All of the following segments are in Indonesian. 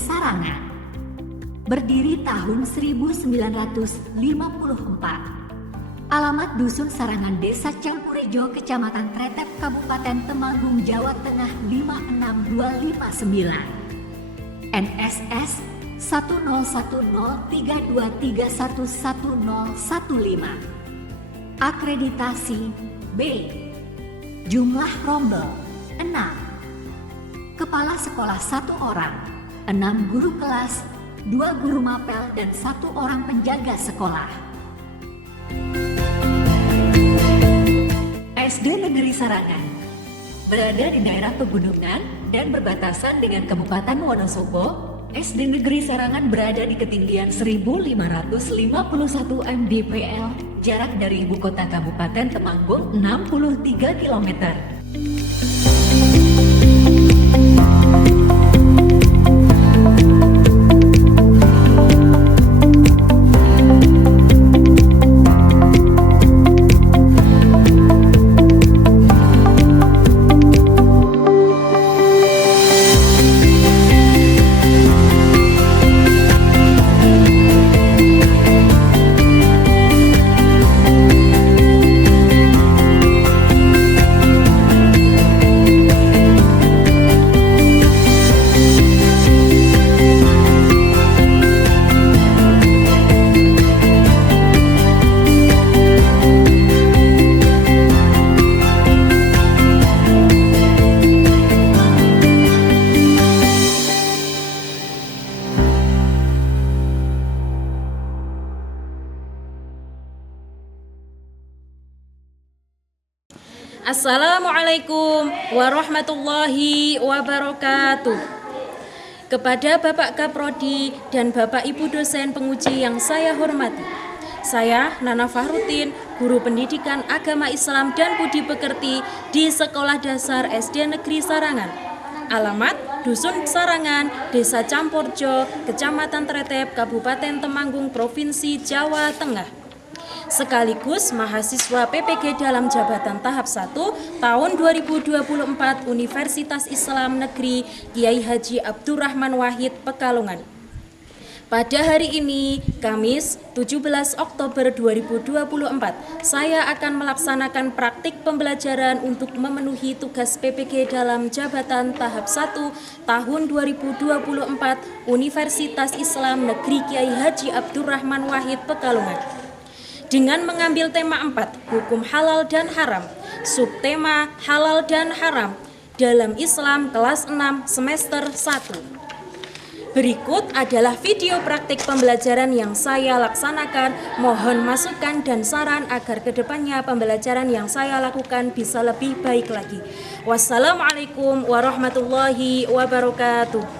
Sarangan. Berdiri tahun 1954. Alamat Dusun Sarangan, Desa Campurijo, Kecamatan Tretep, Kabupaten Temanggung, Jawa Tengah 56259. NSS 101032311015. Akreditasi B. Jumlah rombel 6. Kepala sekolah 1 orang, 6 guru kelas, 2 guru mapel, dan 1 orang penjaga sekolah. SD Negeri Sarangan berada di daerah pegunungan dan berbatasan dengan Kabupaten Wonosobo. SD Negeri Sarangan berada di ketinggian 1551 mdpl, jarak dari ibu kota Kabupaten Temanggung 63 km. Assalamualaikum warahmatullahi wabarakatuh. Kepada Bapak Kaprodi dan Bapak Ibu dosen penguji yang saya hormati, saya Nana Fahrutin, guru pendidikan agama Islam dan budi pekerti di Sekolah Dasar SD Negeri Sarangan. Alamat Dusun Sarangan, Desa Campurjo, Kecamatan Tretep, Kabupaten Temanggung, Provinsi Jawa Tengah. Sekaligus mahasiswa PPG dalam jabatan tahap 1 tahun 2024 Universitas Islam Negeri Kiai Haji Abdurrahman Wahid, Pekalongan. Pada hari ini, Kamis 17 Oktober 2024, saya akan melaksanakan praktik pembelajaran untuk memenuhi tugas PPG dalam jabatan tahap 1 tahun 2024 Universitas Islam Negeri Kiai Haji Abdurrahman Wahid, Pekalongan. Dengan mengambil tema 4, hukum halal dan haram, subtema halal dan haram, dalam Islam kelas 6 semester 1. Berikut adalah video praktik pembelajaran yang saya laksanakan. Mohon masukan dan saran agar kedepannya pembelajaran yang saya lakukan bisa lebih baik lagi. Wassalamualaikum warahmatullahi wabarakatuh.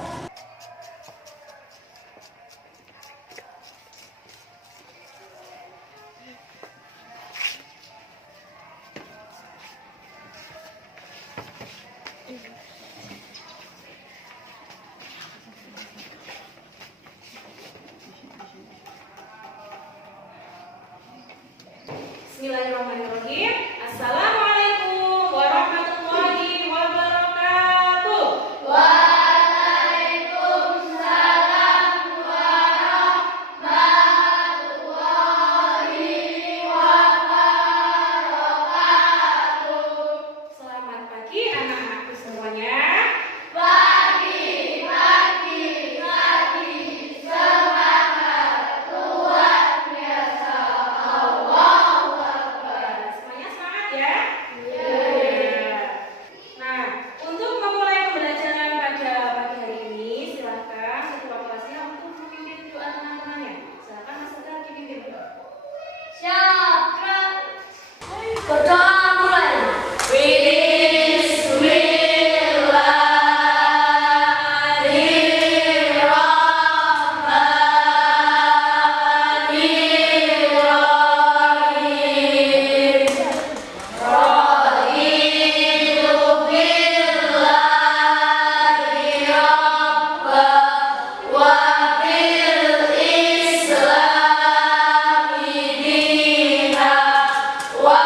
Bismillahirrahmanirrahim. Assalamualaikum warahmatullahi wabarakatuh. Waalaikumsalam warahmatullahi wabarakatuh. Selamat pagi anak-anakku semuanya. Pagi. Semangat luar biasa. Allahu Akbar. Semuanya semangat ya. Yeah. Nah, untuk memulai pembelajaran pada pagi hari ini, silakan ketua kelasnya untuk memimpin doa teman-temannya. Silakan Mas Tegar dipimpin. Syakra. Berdoa mulai. Wa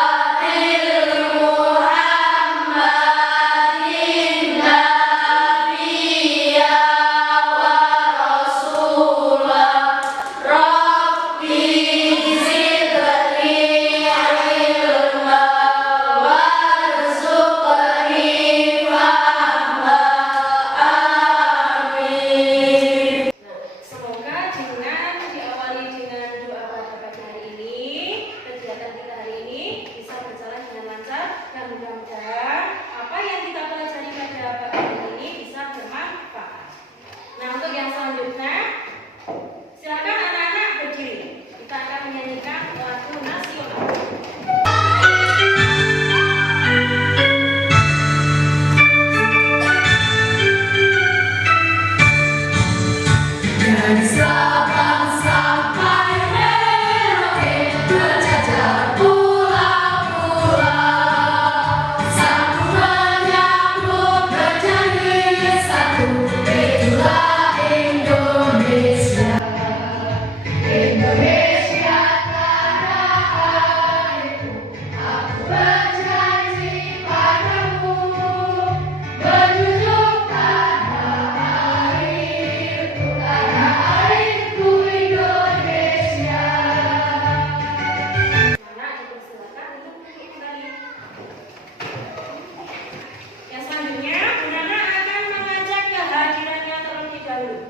dahulu.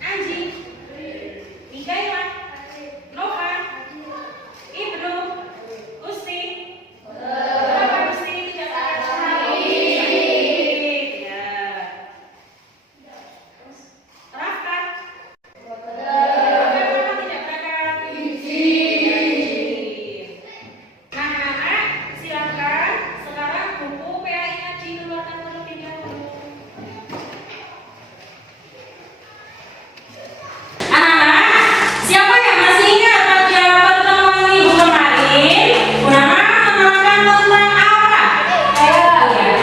Anji, Mikaela, Noha, Ibnu, Gusti. Berapa Gusti? Tidak ada. Ya. Rafka. Berapa tidak berangkat? Nah, anak-anak silakan sekarang buku PAI-nya dikeluarkan terlebih dahulu. Anak-anak, siapa yang masih ingat pada pertemuan minggu kemarin? Bunda menerangkan tentang apa?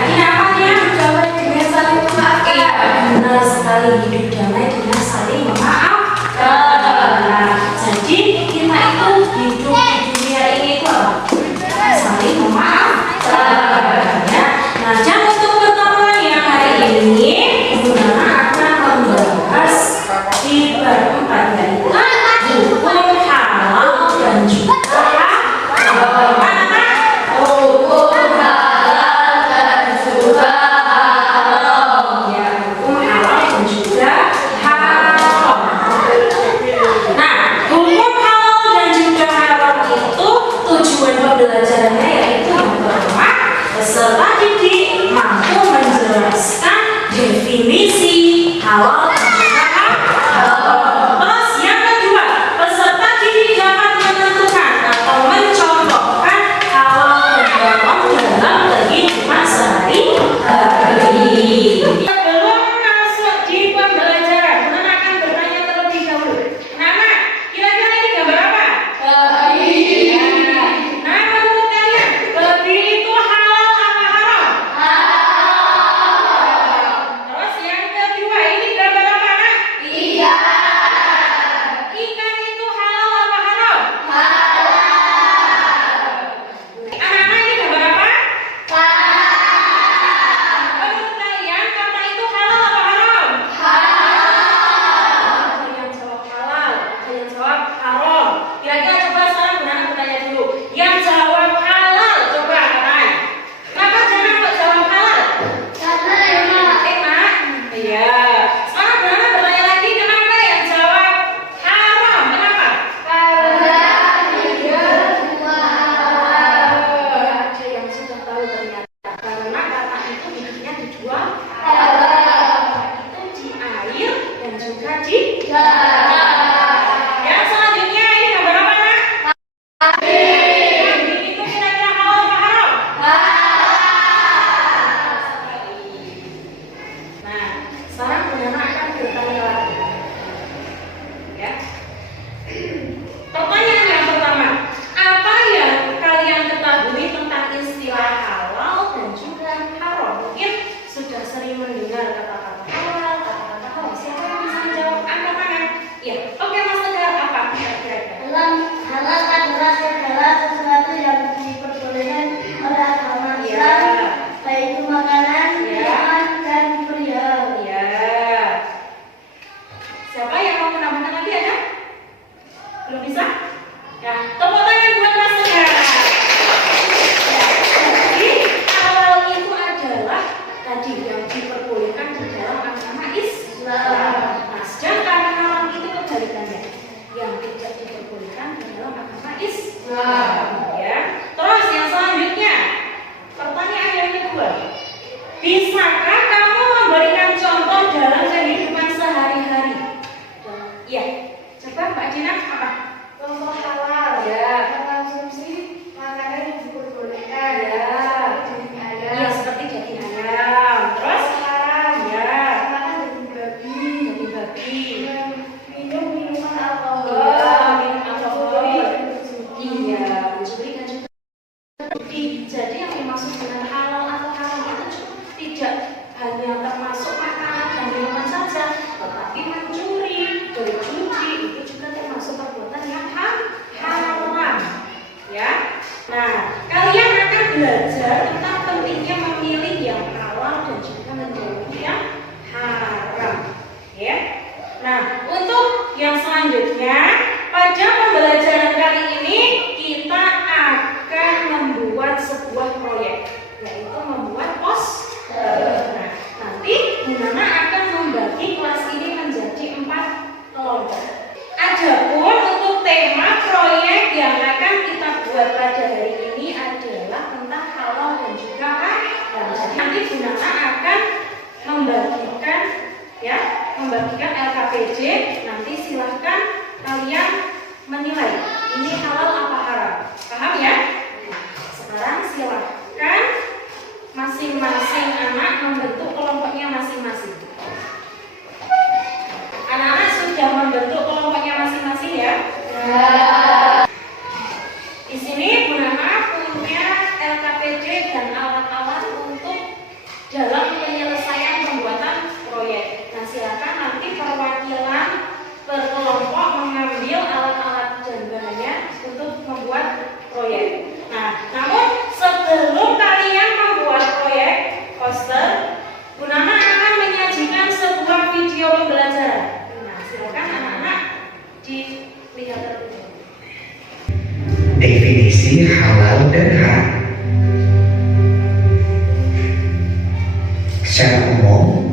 Ini apanya? Damai dengan saling memaafkan. Iya, benar sekali. Hidup damai dengan saling memaafkan. Nah, jadi kita itu hidup di dunia ini itu apa? Saling memaafkan. Ya. Nah, dan untuk pertemuan yang hari ini, Bunda akan membahas di bab 4 yaitu hukum halal dan juga haram. Hukum halal dan juga haram. Ya, hukum halal dan juga haram. Nah, hukum halal dan juga haram itu tujuan pembelajarannya yaitu yang pertama, peserta didik mampu menjelaskan definisi halal dan juga haram. Terus yang kedua, peserta didik dapat menentukan atau mencontohkan halal dan haram dalam kehidupan sehari-hari. Sebelum masuk di pembelajaran, Bunda akan bertanya terlebih dahulu. Nana, kira-kira ini gambar apa? Babi. Nah, menurut kalian, babi itu halal apa haram? Terus yang kedua, ini gambar apa, Nak? Ikan itu halal apa haram? Anak-anak, ini gambar apa? Menurut kalian, kata itu halal apa haram? Ada yang jawab halal, ada yang jawab haram. Kira-kira coba sekarang Bunda bertanya dulu. Yang jawab halal, coba katanya. Kenapa jangan kok jawab halal? Enak. Iya. Sekarang Bunda bertanya lagi, kenapa yang jawab haram? Kenapa? Ada yang sudah tahu ternyata. Karena kata itu hidupnya dijual itu di air dan juga di yang selanjutnya ini gambar apa, Nak? Ini itu kira-kira halal apa haram? Nah, sekarang Bunda akan bertanya lagi. Ya. Pertanyaan yang pertama, apa yang kalian ketahui tentang istilah halal dan juga haram? Mungkin sudah sering mendengar kata-kata halal, kata-kata haram. Siapa yang bisa menjawab? Angkat tangan. Iya. Oke, Mas Tegar, apa kira-kira? Halal adalah segala sesuatu yang diperbolehkan oleh agama Islam, baik itu makanan, minuman, dan perhiasan. Iya. Siapa yang mau menambahkan lagi ada? Belum bisa? Ya, tepuk tangan buat Mas Tegar. Ya, jadi halal itu adalah tadi yang diperbolehkan di dalam agama Islam. Nah, sedangkan haram itu kebalikannya, yang tidak diperbolehkan di dalam agama Islam. Ya. Terus yang selanjutnya, pertanyaan yang kedua, bisakah kamu memberikan contoh dalam kehidupan sehari-hari? Ya, coba Mbak Dina apa? Contoh halal, Ya. mengkonsumsi makanan yang diperbolehkan, Ya. daging Iya, ayam, seperti daging ayam. Terus haram, ya, makan daging babi, daging babi. minum minuman alkohol, Iya, minum alkohol. mencuri, Iya, mencuri dan juga judi. Jadi yang dimaksud dengan halal atau haram itu tidak hanya termasuk makanan dan minuman saja, tetapi mencuri, berjudi itu juga termasuk perbuatan yang haram. Ya. Nah, kalian akan belajar tentang pentingnya memilih yang halal dan juga menjauhi yang haram. Ya. Nah, untuk yang selanjutnya, pada pembelajaran kali ini kita akan membuat sebuah proyek, yaitu membuat poster. Nah, nanti membagikan LKPJ, nanti silahkan kalian menilai ini halal apa haram. Paham ya? Sekarang silahkan masing-masing anak membentuk kelompoknya masing-masing. Anak-anak sudah membentuk kelompoknya masing-masing ya? Di sini Bu Nana punya LKPJ dan alat-alat untuk dalam penyelesaian pembuatan proyek. Nah, silakan nanti perwakilan per kelompok mengambil alat-alat dan bahannya untuk membuat proyek. Nah, namun sebelum kalian membuat proyek poster, Bu Nana akan menyajikan sebuah video pembelajaran. Nah, silakan anak-anak dilihat terlebih. Definisi halal dan haram. Secara umum,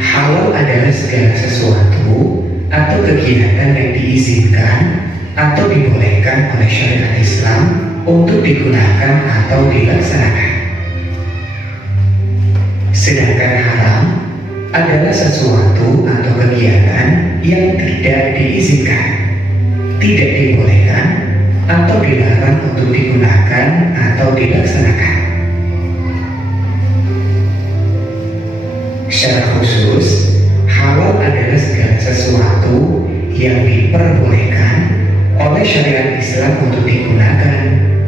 halal adalah segala sesuatu atau kegiatan yang diizinkan atau dibolehkan oleh syariat Islam untuk digunakan atau dilaksanakan. Sedangkan haram adalah sesuatu atau kegiatan yang tidak diizinkan, tidak dibolehkan, atau dilarang untuk digunakan atau dilaksanakan. Secara khusus, halal adalah segala sesuatu yang diperbolehkan oleh syariat Islam untuk digunakan,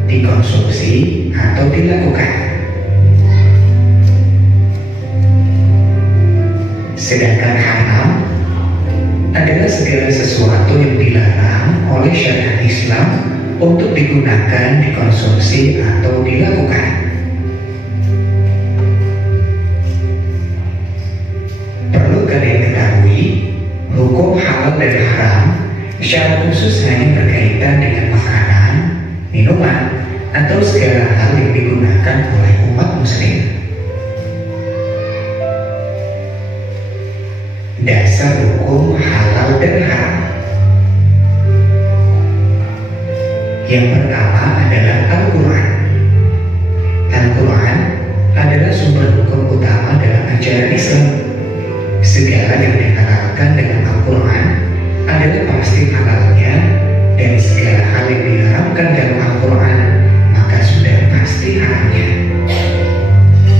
dikonsumsi, atau dilakukan. Sedangkan haram adalah segala sesuatu yang dilarang oleh syariat Islam untuk digunakan, dikonsumsi, atau dilakukan. Perlu kalian ketahui, hukum halal dan haram secara khusus hanya berkaitan dengan makanan, minuman, atau segala hal yang digunakan oleh umat muslim. Dasar hukum halal dan haram. Yang pertama adalah Al-Quran. Al-Quran adalah sumber hukum utama dalam ajaran Islam. Segala yang dihalalkan dalam Al-Quran adalah pasti halalnya, dan segala hal yang diharamkan dalam Al-Quran maka sudah pasti haramnya.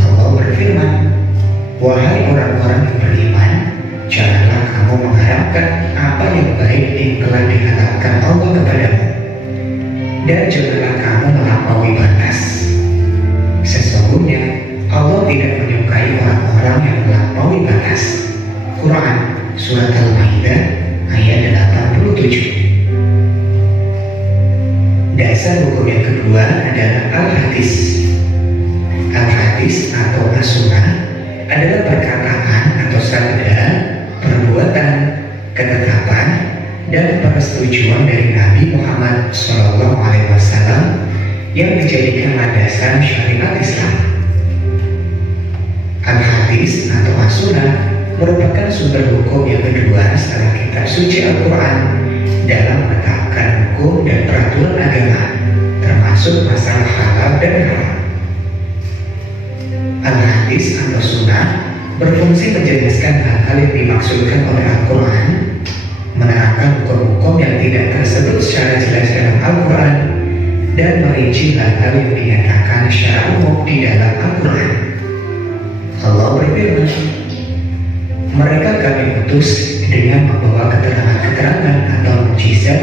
Allah berfirman, "Wahai orang-orang yang beriman, janganlah kamu mengharapkan apa yang baik yang telah dihalalkan Allah kepadamu, dan janganlah kamu melampaui batas. Sesungguhnya Allah tidak menyukai orang-orang yang melampaui batas." Quran Surat Al-Maidah ayat 87. Dasar hukum yang kedua adalah Al-Hadis. Al-Hadis atau As-Sunnah adalah perkataan atau sabda, perbuatan, ketetapan, dan persetujuan dari Nabi Muhammad SAW yang dijadikan landasan syariat Islam. Al-Hadis atau As-Sunnah merupakan sumber hukum yang kedua setelah kitab suci Al-Quran dalam menetapkan hukum dan peraturan agama, termasuk masalah halal dan haram. Al-Hadis atau Sunnah berfungsi menjelaskan hal-hal yang dimaksudkan oleh Al-Quran, menerangkan hukum-hukum yang tidak tersebut secara jelas dalam Al-Quran, dan merinci hal-hal yang dinyatakan secara umum di dalam Al-Quran. Allah berfirman, "Mereka kami utus dengan membawa keterangan-keterangan atau mukjizat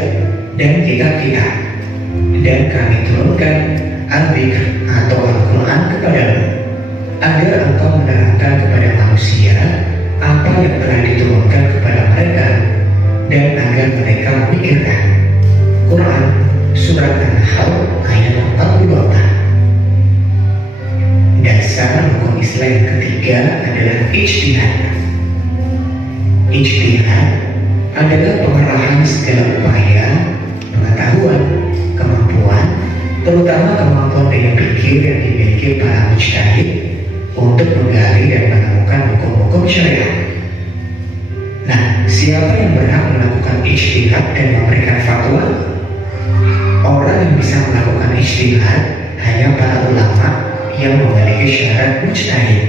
dan kitab-kitab, dan kami turunkan Al-Dhikr atau Al-Quran kepadamu, agar engkau menerangkan kepada manusia apa yang telah diturunkan kepada mereka, dan agar mereka memikirkan." Quran Surat An-Nahl ayat 44. Dasar hukum Islam yang ketiga adalah ijtihad. Ijtihad adalah pengerahan segala upaya, pengetahuan, kemampuan, terutama kemampuan daya pikir yang dimiliki para mujtahid untuk menggali dan menemukan hukum-hukum syariat. Nah, siapa yang berhak melakukan ijtihad dan memberikan fatwa? Orang yang bisa melakukan ijtihad hanya para ulama yang memiliki syarat mujtahid.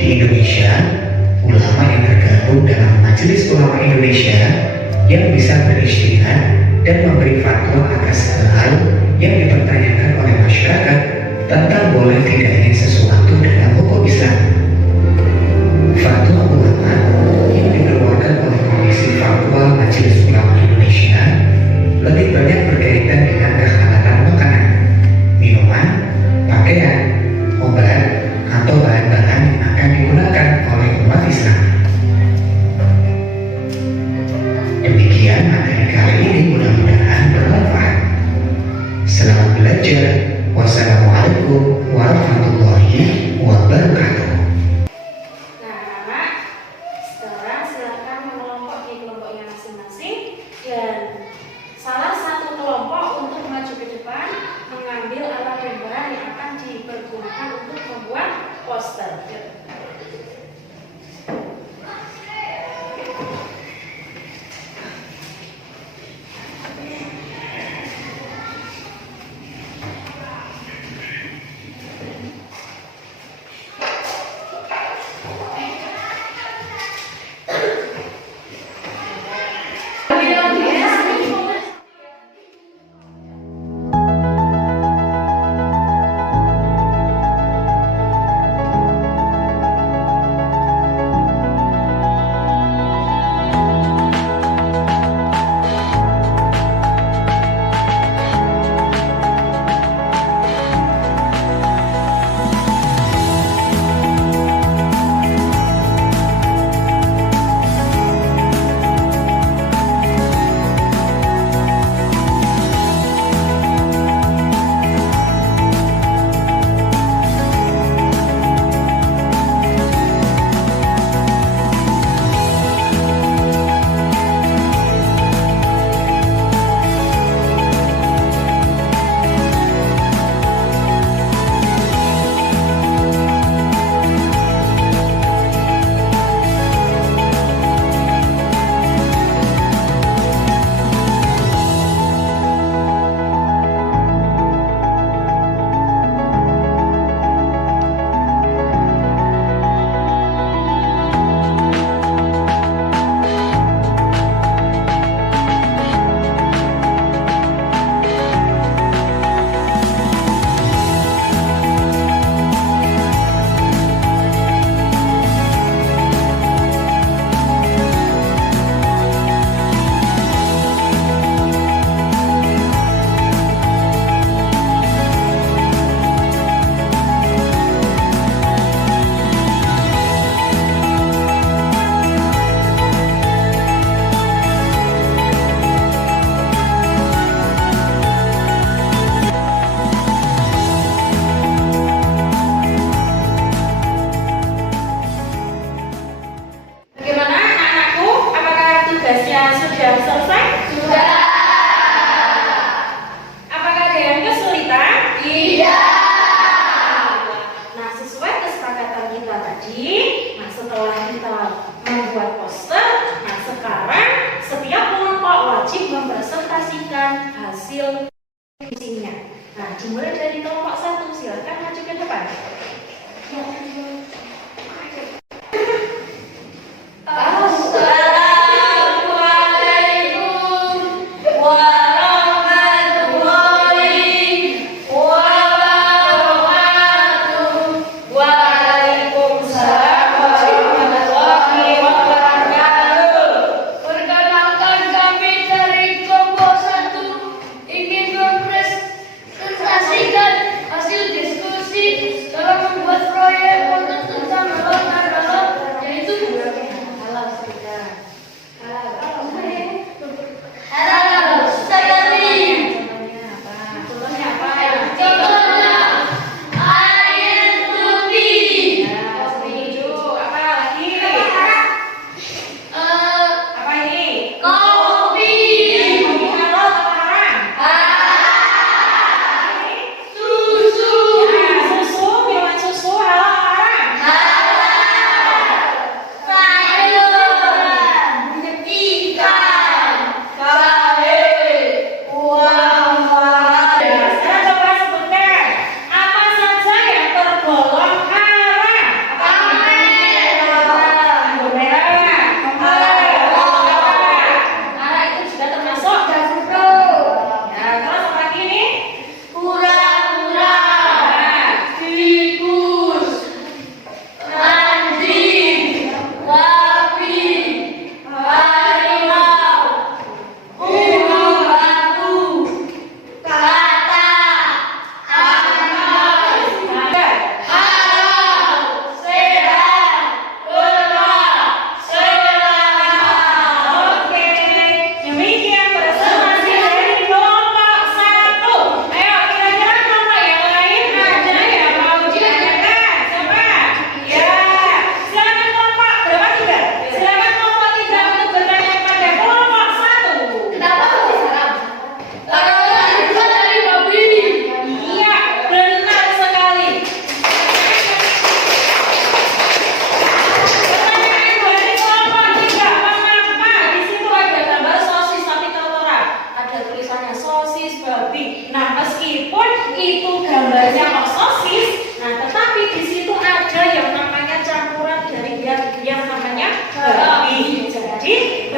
Di Indonesia, ulama yang tergabung dalam Majelis Ulama Indonesia yang bisa berijtihad dan memberi fatwa atas hal yang dipertanyakan oleh masyarakat tentang boleh tidaknya sesuatu dalam hukum Islam. Fatwa ulama yang dikeluarkan oleh Komisi Fatwa Majelis Ulama Indonesia lebih banyak berkaitan dengan kehalatan makanan, minuman, pakaian, obat, atau bahan-bahan yang akan digunakan oleh umat Islam. Demikian materi kali ini, mudah-mudahan bermanfaat. Selamat belajar. Wassalamualaikum warahmatullahi wabarakatuh. Nah, anak, sekarang silakan mengelompok di kelompoknya masing-masing dan salah satu kelompok untuk maju ke depan mengambil alat dan bahan yang akan dipergunakan untuk membuat poster. Bagaimana anak-anakku? Apakah tugasnya sudah selesai? Sudah. Apakah ada yang kesulitan? Tidak. Nah, sesuai kesepakatan kita tadi, nah setelah kita membuat poster, nah sekarang setiap kelompok wajib mempresentasikan hasil isinya. Nah, dimulai dari kelompok 1, silakan maju ke depan. Waalaikumsalam warahmatullahi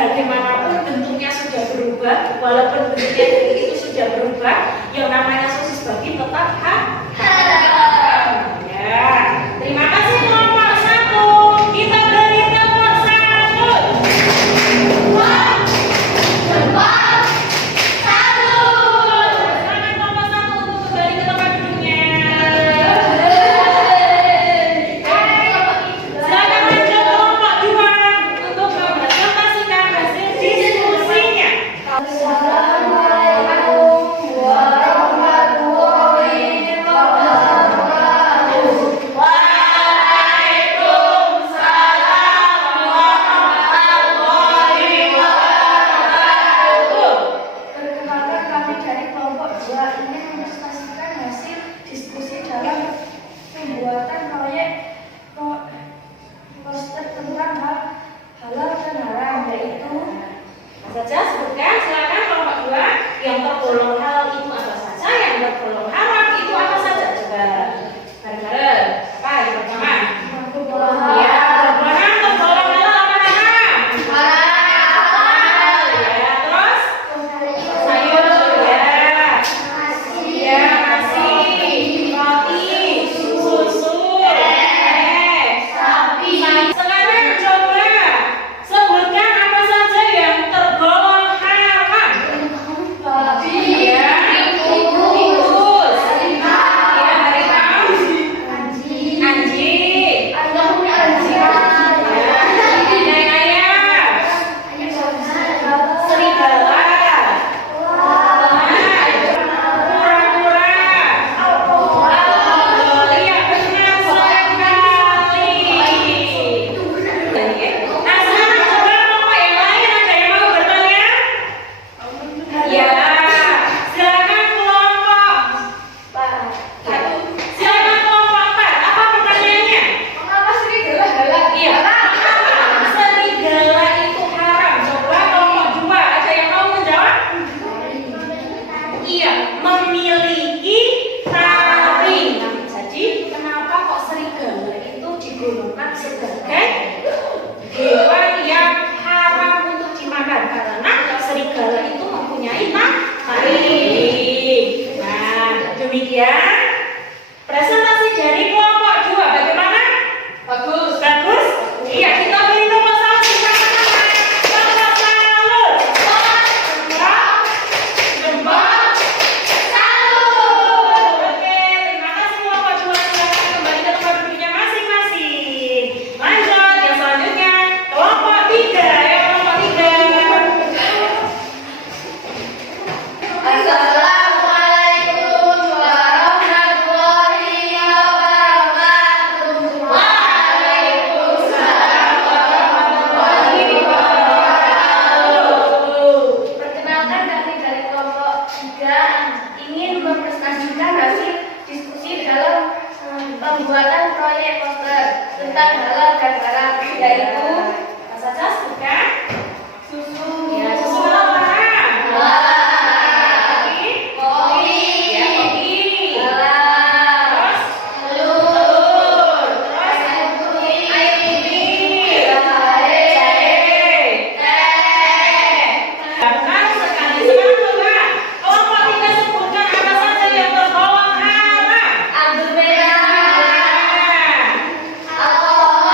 bagaimanapun bentuknya sudah berubah, walaupun bentuknya itu sudah berubah, yang namanya sosis babi tetap haram. Ya, terima kasih kelompok 1. Kita beri tepuk sambut. Silakan kelompok 1 untuk kembali ke tempat duduknya. Silakan lanjut kelompok 2 untuk mempresentasikan hasil diskusinya. Assalamualaikum warahmatullahi wabarakatuh. Waalaikumsalam warahmatullahi wabarakatuh. Perkenalkan, kami dari kelompok 2 ingin mempresentasikan hasil diskusi dalam pembuatan proyek poster tentang halal dan haram, yaitu Saja sebutkan, silakan kelompok 2 yang tergolong halal itu apa saja, yang tergolong haram itu apa saja. Coba bareng-bareng. Apa yang pertama? Ya, tergolong halal apa haram? Halal. Ya, terus sayur ya. Ya, nasi, roti, susu, sapi. Sekarang coba sebutkan apa saja yang tergolong haram. Ya, tikus. Ya, harimau. Anjing. Ya, ayam. Serigala. Kura-kura. Iya, benar sekali. Nah, sekarang coba kelompok yang lain ada yang mau bertanya? Ya, silakan kelompok 1. Silakan kelompok 4. Apa pertanyaannya? Mengapa serigala halal? Iya. Serigala itu haram. Coba kelompok 2 ada yang mau menjawab? Iya, memiliki taring. Jadi, kenapa kok serigala itu digolongkan sebagai hewan yang haram untuk dimakan? Karena serigala itu mempunyai taring. Nah, demikian presentasi dari kelompok 2. Bagaimana? Bagus. Bagus? Iya, kita beri nomor 1 sama-sama. Nomor 1. Jempol. Oke, terima kasih kelompok 2. Silakan kembali ke tempat duduknya masing-masing. Lanjut, yang selanjutnya kelompok 3. Ya, kelompok 3. Assalamualaikum warahmatullahi wabarakatuh. Waalaikumsalam warahmatullahi wabarakatuh. Perkenalkan, kami dari kelompok 3 ingin mempresentasikan hasil diskusi dalam pembuatan proyek poster tentang halal dan haram, yaitu Apa saja sebutkan? susu, Ya, susu halal haram. kopi, Ya, kopi. halal, Terus telur, terus air putih, jahe, teh. benar sekali. Sekarang coba kelompok 3 sebutkan apa saja yang tergolong haram. Anggur merah, Nah, alkohol,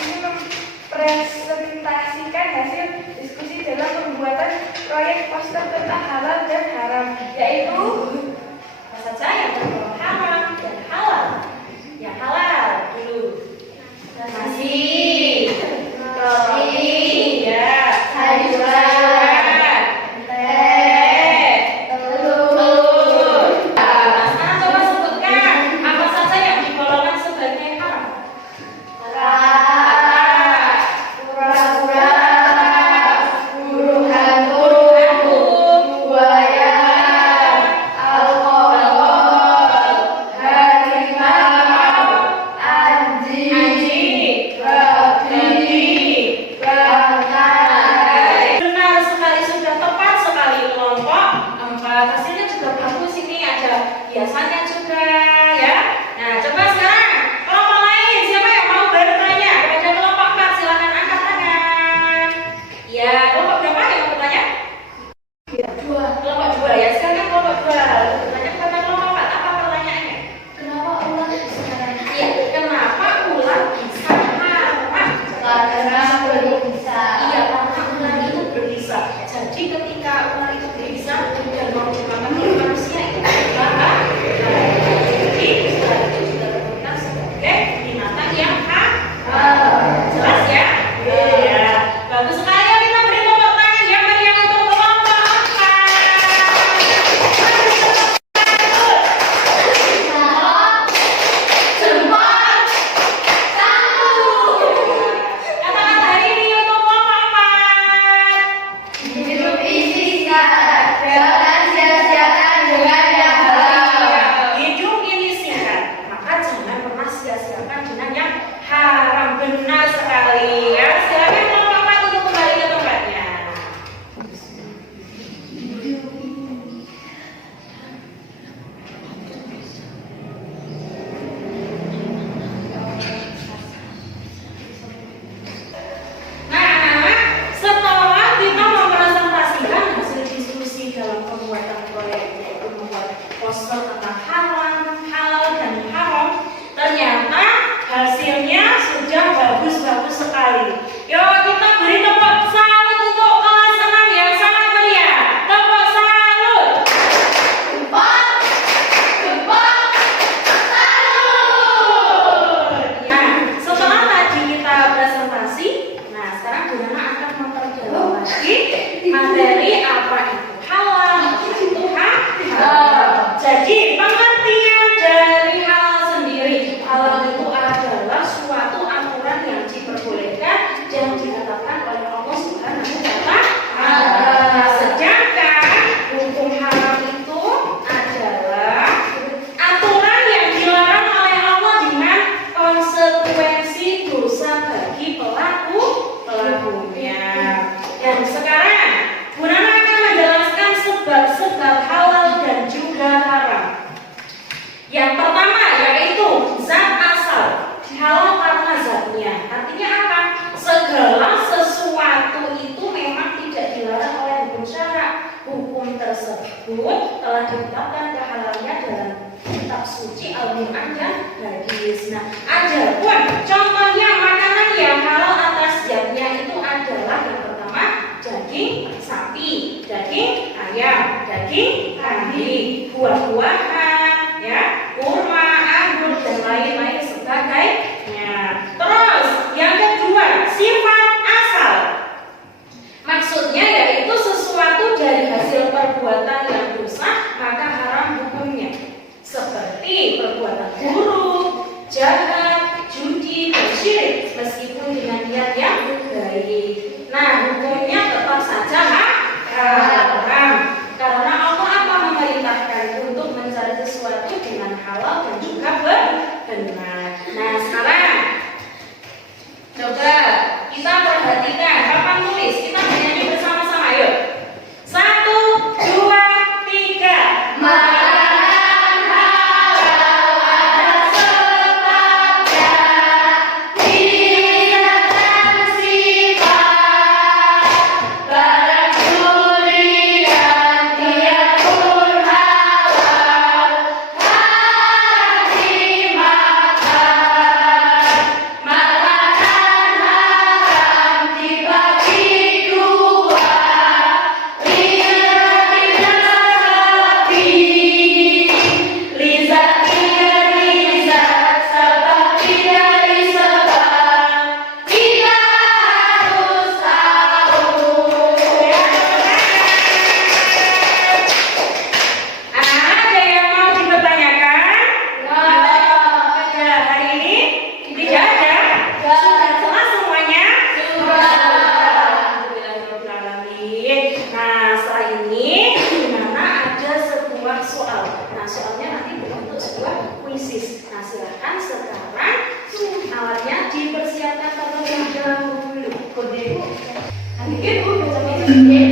ini mempresentasikan hasil diskusi dalam pembuatan proyek poster tentang halal dan haram, yaitu apa saja yang tergolong haram dan halal. Yang halal dulu. Nasi, roti, ya, sayuran, teh, telur. Nah, coba sebutkan apa saja yang digolongkan sebagai haram. kura-kura, burung hantu, buaya, alkohol, harimau,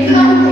kelompok